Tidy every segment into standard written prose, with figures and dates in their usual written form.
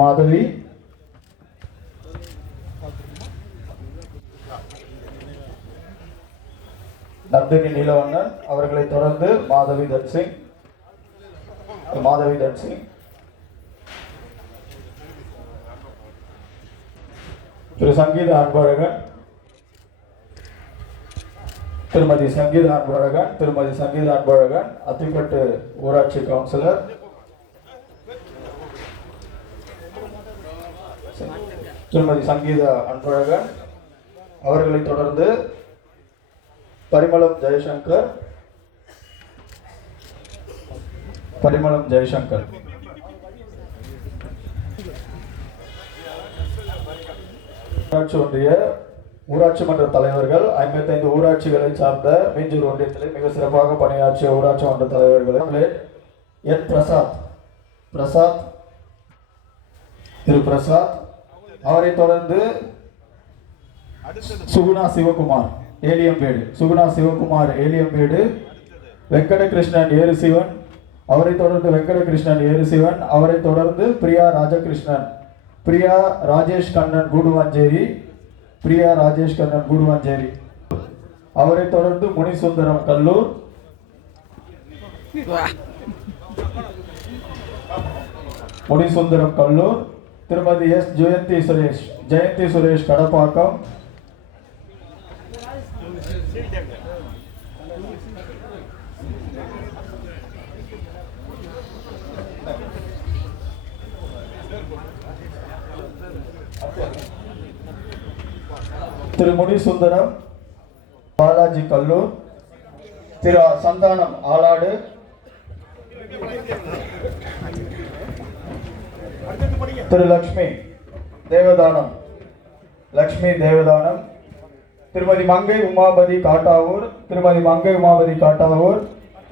மாதவி, நந்தினி நீலவண்ணன், அவர்களை தொடர்ந்து மாதவி தன்சிங், திரு சங்கீத அன்பழகன், திருமதி சங்கீத அன்பழகன், அத்திப்பட்டு ஊராட்சி கவுன்சிலர், திருமதி சங்கீத அன்பழகன், அவர்களை தொடர்ந்து பரிமளம் ஜெயசங்கர், ஊராட்சி ஒன்றிய ஊராட்சி மன்ற தலைவர்கள், 55 ஊராட்சிகளை சார்ந்த மீஞ்சூர் ஒன்றியத்தில் மிக சிறப்பாக பணியாற்றிய ஊராட்சி மன்ற தலைவர்களை என் பிரசாத், திரு பிரசாத், அவரை தொடர்ந்து சுகுணா சிவகுமார் ஏலியம்பேடு, வெங்கடகிருஷ்ணன் ஏறுசிவன், அவரை தொடர்ந்து அவரை தொடர்ந்து பிரியா ராஜேஷ் கண்ணன் கூடுவாஞ்சேரி, அவரை தொடர்ந்து முனிசுந்தரம் கல்லூர், திருமதி எஸ் ஜெயந்தி சுரேஷ் கடப்பாக்கம், திரு முனிசுந்தரம் பாலாஜி கல்லூர், திரு சந்தானம் ஆலாடு, திரு லக்ஷ்மி தேவதானம், திருமதி மங்கை உமாபதி காட்டாவூர்,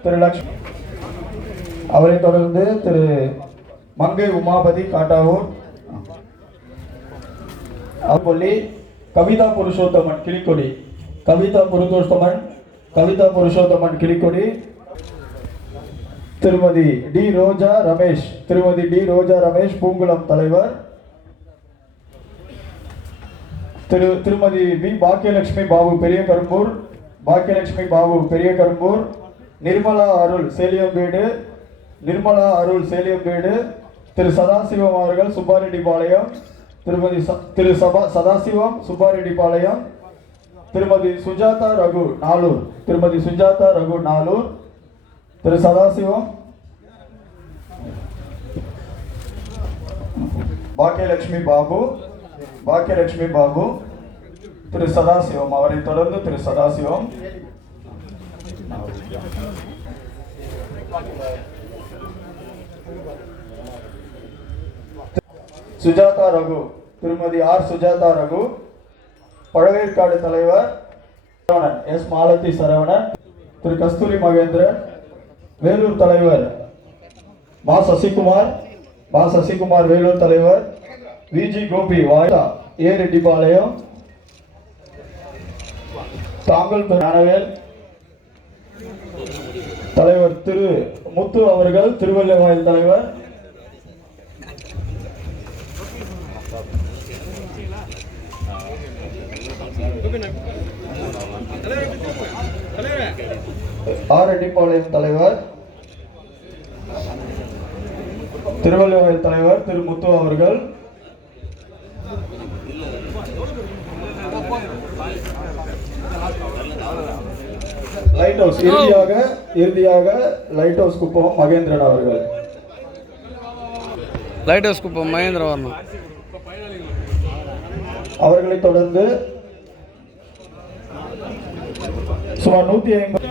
திரு லக்ஷ்மி, அவரை தொடர்ந்து திரு மங்கை உமாபதி காட்டாவூர், அப்பொல்லி கவிதா புருஷோத்தமன் கிளிக்கொடி, திருமதி டி ரோஜா ரமேஷ் பூங்குளம் தலைவர், திருமதி வி பாக்கியலட்சுமி பாபு பெரிய கரும்பூர், நிர்மலா அருள் சேலியம்பேடு, திரு சதாசிவம் அவர்கள் சுப்பாரெட்டிப்பாளையம், திரு சதாசிவம் சுப்பாரெட்டிப்பாளையம், திருமதி சுஜாதா ரகு நாலூர், திரு சதாசிவம், பாக்கியலட்சுமி பாபு, திரு சதாசிவம், அவரை தொடர்ந்து திரு சதாசிவம், திருமதி ஆர் சுஜாதா ரகு, பழவேற்காடு தலைவர் எஸ் மாலதி சரவணன், திரு கஸ்தூரி மகேந்திரன், வேலூர் தலைவர் மா சசிகுமார் வேலூர் தலைவர், விஜி கோபி வாயா ஏரெட்டிப்பாளையம், தாங்கல் ஞானவேல் தலைவர், திரு முத்து அவர்கள் திருவள்ளுவாயில் தலைவர், ஆரெட்டிப்பாளையம் தலைவர், திருவள்ளுவாயில் தலைவர் திரு முத்து அவர்கள், லைட் ஹவுஸ் இறுதியாக லைட் ஹவுஸ் குப்பம் மகேந்திரன் அவர்கள், அவர்களை தொடர்ந்து சுமார் 150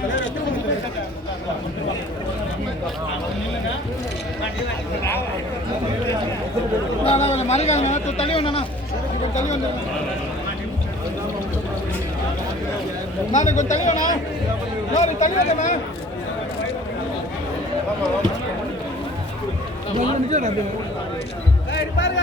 பாருங்க